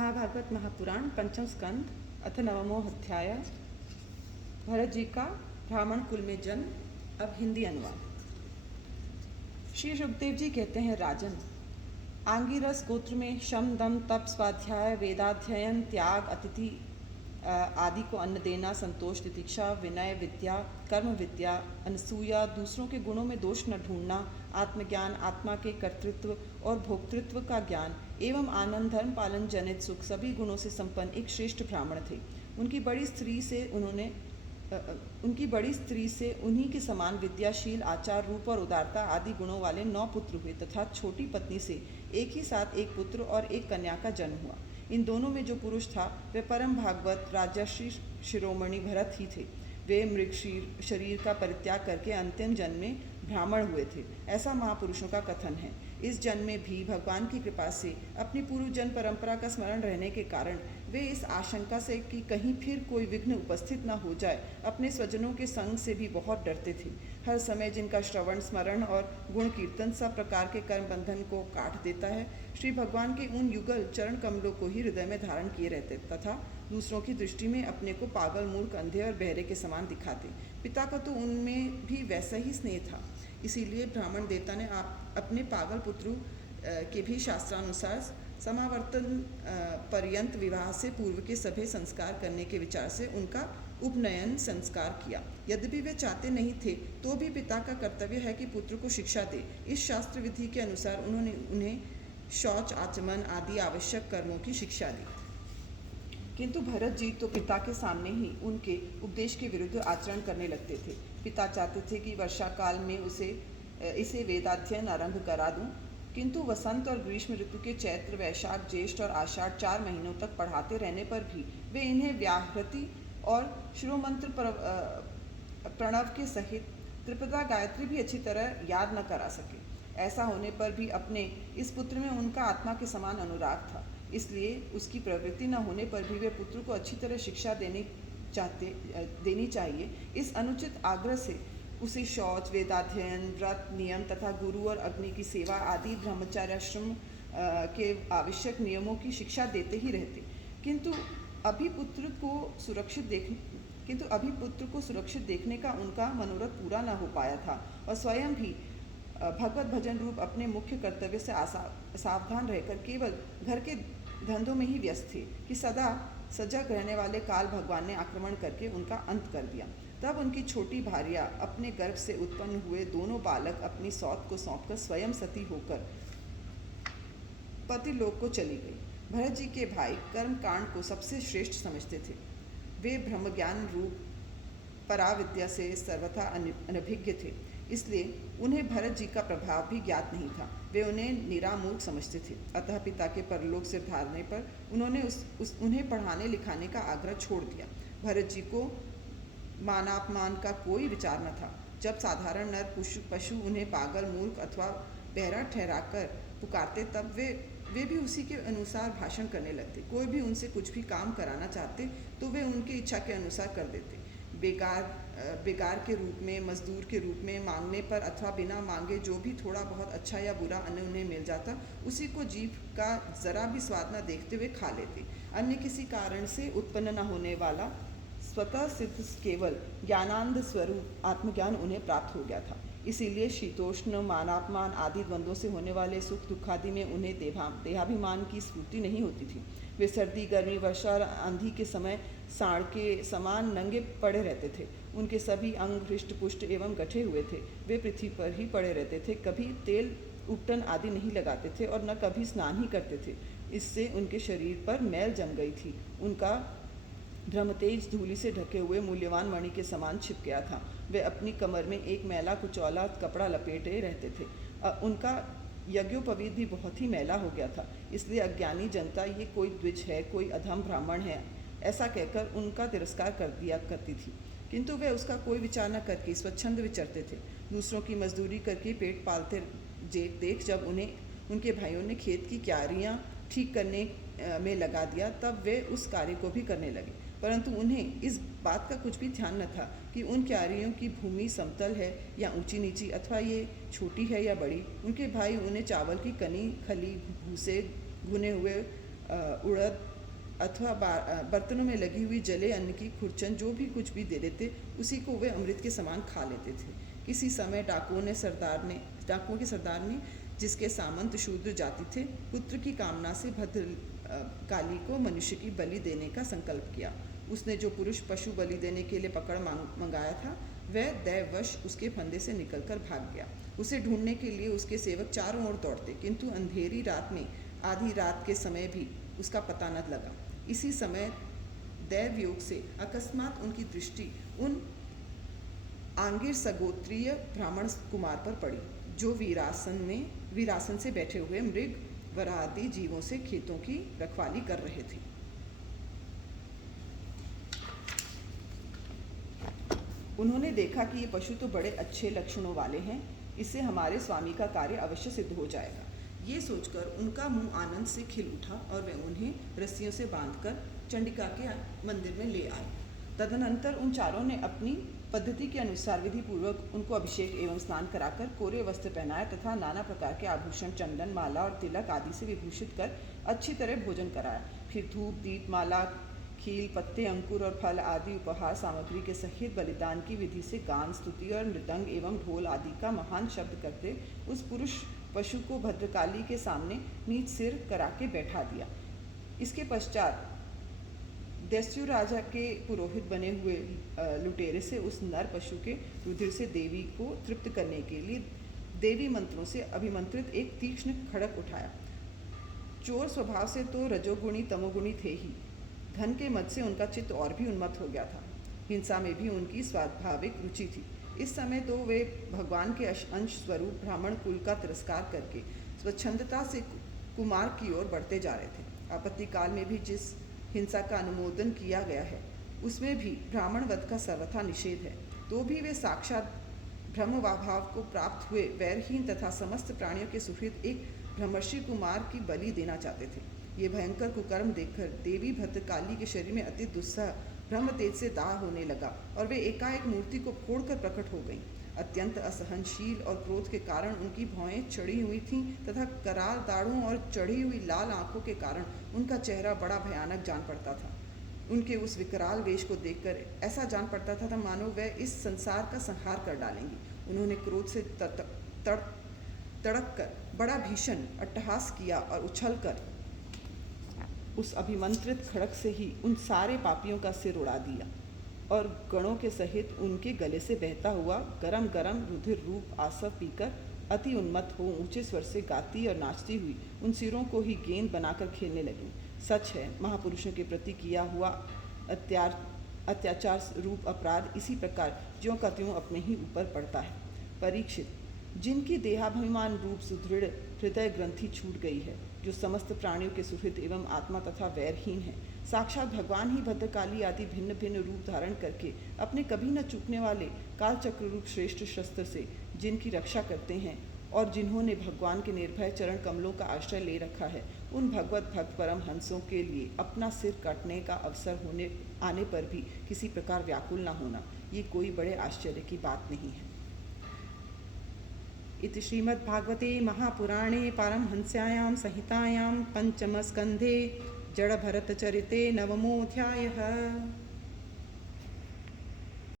महाभागवत महापुराण पंचम स्कंद अथ नवमो अध्याय। भरत जी का ब्राह्मण कुल में जन्म। अब हिंदी अनुवाद। श्री सुखदेव जी कहते हैं, राजन, आंगिरस गोत्र में शम दम तप स्वाध्याय वेदाध्ययन त्याग अतिथि आदि को अन्न देना, संतोष तितिक्षा विनय विद्या कर्म विद्या अनसूया, दूसरों के गुणों में दोष न ढूंढना, आत्मज्ञान आत्मा के कर्तृत्व और भोक्तृत्व का ज्ञान एवं आनंद धर्म पालन जनित सुख, सभी गुणों से संपन्न एक श्रेष्ठ ब्राह्मण थे। उनकी बड़ी स्त्री से उन्हीं के समान विद्याशील आचार रूप और उदारता आदि गुणों वाले 9 पुत्र हुए तथा छोटी पत्नी से एक ही साथ एक पुत्र और एक कन्या का जन्म हुआ। इन दोनों में जो पुरुष था वे परम भागवत राजर्षि शिरोमणि भरत ही थे। वे मृग शरीर का परित्याग करके अंतिम जन्म में ब्राह्मण हुए थे, ऐसा महापुरुषों का कथन है। इस जन्म में भी भगवान की कृपा से अपनी पूर्व जन्म परंपरा का स्मरण रहने के कारण वे इस आशंका से कि कहीं फिर कोई विघ्न उपस्थित न हो जाए, अपने स्वजनों के संग से भी बहुत डरते थे। हर समय जिनका श्रवण स्मरण और गुण कीर्तन सब प्रकार के कर्म बंधन को काट देता है, श्री भगवान के उन युगल चरण कमलों को ही हृदय में धारण किए रहते तथा दूसरों की दृष्टि में अपने को पागल मूर्ख अंधे और बहरे के समान दिखाते। पिता का तो उनमें भी वैसा ही स्नेह था, इसीलिए ब्राह्मण देवता ने अपने पागल पुत्रों के भी शास्त्रानुसार समावर्तन पर्यंत विवाह से पूर्व के सभी संस्कार करने के विचार से उनका उपनयन संस्कार किया। यद्यपि वे चाहते नहीं थे तो भी पिता का कर्तव्य है कि पुत्र को शिक्षा दे। इस शास्त्र विधि के अनुसार उन्होंने उन्हें शौच आचमन आदि आवश्यक कर्मों की शिक्षा दी। किंतु भरत जी तो पिता के सामने ही उनके उपदेश के विरुद्ध आचरण करने लगते थे। पिता चाहते थे कि वर्षा काल में इसे वेदाध्ययन आरंभ करा दूं, किंतु वसंत और ग्रीष्म ऋतु के चैत्र वैशाख ज्येष्ठ और आषाढ़ 4 महीनों तक पढ़ाते रहने पर भी वे इन्हें व्याहृति और शिरोमंत्र प्रणव के सहित त्रिपदा गायत्री भी अच्छी तरह याद न करा सके। ऐसा होने पर भी अपने इस पुत्र में उनका आत्मा के समान अनुराग था, इसलिए उसकी प्रवृत्ति न होने पर भी वे पुत्र को अच्छी तरह शिक्षा देनी चाहिए। इस अनुचित आग्रह से उसे शौच वेदाध्ययन व्रत नियम तथा गुरु और अग्नि की सेवा आदि ब्रह्मचार्याश्रम के आवश्यक नियमों की शिक्षा देते ही रहते। किंतु अभी पुत्र को सुरक्षित देखने का उनका मनोरथ पूरा न हो पाया था और स्वयं भी भगवत भजन रूप अपने मुख्य कर्तव्य से सावधान रहकर केवल घर के धंधों में ही व्यस्त थे कि सदा सजग रहने वाले काल भगवान ने आक्रमण करके उनका अंत कर दिया। तब उनकी छोटी भार्या अपने गर्भ से उत्पन्न हुए दोनों बालक अपनी सौत को सौंपकर स्वयं सती होकर पतिलोक को चली गई। भरत जी के भाई कर्म कांड को सबसे श्रेष्ठ समझते थे। वे ब्रह्मज्ञान रूप पराविद्या से सर्वथा अनभिज्ञ थे, इसलिए उन्हें भरत जी का प्रभाव भी ज्ञात नहीं था। वे उन्हें निरामूर्ख समझते थे। अतः पिता के परलोक से धारने पर उन्होंने उन्हें पढ़ाने लिखाने का आग्रह छोड़ दिया। भरत जी को मानापमान का कोई विचार न था। जब साधारण नर पशु उन्हें पागल मूर्ख अथवा बहरा ठहराकर पुकारते तब वे भी उसी के अनुसार भाषण करने लगते। कोई भी उनसे कुछ भी काम कराना चाहते तो वे उनकी इच्छा के अनुसार कर देते। बेगार के रूप में, मजदूर के रूप में मांगने पर अथवा बिना मांगे जो भी थोड़ा बहुत अच्छा या बुरा अन्न उन्हें मिल जाता, उसी को जीभ का जरा भी स्वाद न देखते हुए खा लेते। अन्य किसी कारण से उत्पन्न न होने वाला स्वतः सिद्ध केवल ज्ञानानंद स्वरूप आत्मज्ञान उन्हें प्राप्त हो गया था। इसीलिए शीतोष्ण मानापमान आदि द्वंद्वों से होने वाले सुख दुखादि में उन्हें देहाभिमान की स्फूर्ति नहीं होती थी। वे सर्दी गर्मी वर्षा और आंधी के समय साढ़ के समान नंगे पड़े रहते थे। उनके सभी अंग हृष्ट पुष्ट एवं गठे हुए थे। वे पृथ्वी पर ही पड़े रहते थे, कभी तेल उपटन आदि नहीं लगाते थे और न कभी स्नान ही करते थे। इससे उनके शरीर पर मैल जम गई थी। उनका ब्रह्मतेज धूलि से ढके हुए मूल्यवान मणि के समान छिप गया था। वे अपनी कमर में एक मैला कुचौला कपड़ा लपेटे रहते थे। उनका यज्ञोपवीत भी बहुत ही मैला हो गया था, इसलिए अज्ञानी जनता ये कोई द्विज है, कोई अधम ब्राह्मण है, ऐसा कहकर उनका तिरस्कार कर दिया करती थी। किंतु वे उसका कोई विचार न करके स्वच्छंद विचरते थे। दूसरों की मजदूरी करके पेट पालते देख जब उन्हें उनके भाइयों ने खेत की क्यारियाँ ठीक करने में लगा दिया, तब वे उस कार्य को भी करने लगे। परंतु उन्हें इस बात का कुछ भी ध्यान न था कि उन क्यारियों की भूमि समतल है या ऊंची नीची, अथवा ये छोटी है या बड़ी। उनके भाई उन्हें चावल की कनी, खली, भूसे, भुने हुए उड़द अथवा बर्तनों में लगी हुई जले अन्न की खुरचन जो भी कुछ भी दे देते उसी को वे अमृत के समान खा लेते थे। किसी समय डाकुओं के सरदार ने जिसके सामंत शूद्र जाति थे, पुत्र की कामना से भद्रकाली को मनुष्य की बलि देने का संकल्प किया। उसने जो पुरुष पशु बलि देने के लिए पकड़ मंगाया था, वह दैववश उसके फंदे से निकलकर भाग गया। उसे ढूंढने के लिए उसके सेवक चारों ओर दौड़ते, किंतु अंधेरी रात में आधी रात के समय भी उसका पता न लगा। इसी समय दैवयोग से अकस्मात उनकी दृष्टि उन आंगिर सगोत्रीय ब्राह्मण कुमार पर पड़ी, जो वीरासन से बैठे हुए मृग वरादि जीवों से खेतों की रखवाली कर रहे थे। उन्होंने देखा कि ये पशु तो बड़े अच्छे लक्षणों वाले हैं, इससे हमारे स्वामी का कार्य अवश्य सिद्ध हो जाएगा। ये सोचकर उनका मुंह आनंद से खिल उठा और वे उन्हें रस्सियों से बांधकर चंडिका के मंदिर में ले आए। तदनंतर उन चारों ने अपनी पद्धति के अनुसार विधि पूर्वक उनको अभिषेक एवं स्नान कराकर कोरे वस्त्र पहनाए तथा नाना प्रकार के आभूषण, चंदन, माला और तिलक आदि से विभूषित कर अच्छी तरह भोजन कराया। फिर धूप, दीप, माला, खील, पत्ते, अंकुर और फल आदि उपहार सामग्री के सहित बलिदान की विधि से गान, स्तुति और मृदंग एवं ढोल आदि का महान शब्द करते उस पुरुष पशु को भद्रकाली के सामने नीच सिर करा के बैठा दिया। इसके पश्चात दैत्य राजा के पुरोहित बने हुए लुटेरे से उस नर पशु के रुधिर से देवी को तृप्त करने के लिए देवी मंत्रों से अभिमंत्रित एक तीक्ष्ण खड़ग उठाया। चोर स्वभाव से तो रजोगुणी तमोगुणी थे ही, धन के मद से उनका चित्त और भी उन्मत्त हो गया था। हिंसा में भी उनकी स्वाभाविक रुचि थी। इस समय तो वे भगवान के अंश स्वरूप ब्राह्मण कुल का तिरस्कार करके स्वच्छंदता से कुमार की ओर बढ़ते जा रहे थे। आपत्ति काल में भी जिस हिंसा का अनुमोदन किया गया है, उसमें भी ब्राह्मण वध का सर्वथा निषेध है। तो भी वे साक्षात ब्रह्मभाव को प्राप्त हुए वैरहीन तथा समस्त प्राणियों के सुहृद एक ब्रह्मर्षि कुमार की बलि देना चाहते थे। ये भयंकर कुकर्म देखकर देवी भद्रकाली के शरीर में अति दुस्सह ब्रह्म तेज से दाह होने लगा और वे एकाएक मूर्ति को फोड़कर प्रकट हो गईं। अत्यंत असहनशील और क्रोध के कारण उनकी भौहें चढ़ी हुई थीं तथा कराल दाढ़ों और चढ़ी हुई लाल आंखों के कारण उनका चेहरा बड़ा भयानक जान पड़ता था। उनके उस विकराल वेश को देखकर ऐसा जान पड़ता था मानो वह इस संसार का संहार कर डालेंगी। उन्होंने क्रोध से तड़क कर बड़ा भीषण अट्टहास किया और उछलकर उस अभिमंत्रित खड़ग से ही उन सारे पापियों का सिर उड़ा दिया और गणों के सहित उनके गले से बहता हुआ गरम गरम रुधिर रूप आसव पीकर अति उन्मत्त हो ऊंचे स्वर से गाती और नाचती हुई उन सिरों को ही गेंद बनाकर खेलने लगी। सच है, महापुरुषों के प्रति किया हुआ अत्याचार रूप अपराध इसी प्रकार ज्यों का त्यों अपने ही ऊपर पड़ता है। परीक्षित, जिनकी देहाभिमान रूप सुदृढ़ हृदय ग्रंथि छूट गई है, जो समस्त प्राणियों के सुहृद एवं आत्मा तथा वैरहीन है, साक्षात भगवान ही भद्रकाली आदि भिन्न भिन्न रूप धारण करके अपने कभी न चूकने वाले कालचक्र रूप श्रेष्ठ शस्त्र से जिनकी रक्षा करते हैं और जिन्होंने भगवान के निर्भय चरण कमलों का आश्रय ले रखा है, उन भगवत भक्त परम हंसों के लिए अपना सिर काटने का अवसर आने पर भी किसी प्रकार व्याकुल न होना, ये कोई बड़े आश्चर्य की बात नहीं है। इति श्रीमद्भागवते महापुराणे पारमहंस्यायां संहितायां पंचमस्कन्धे जड़भरतचरिते नवमोऽध्यायः।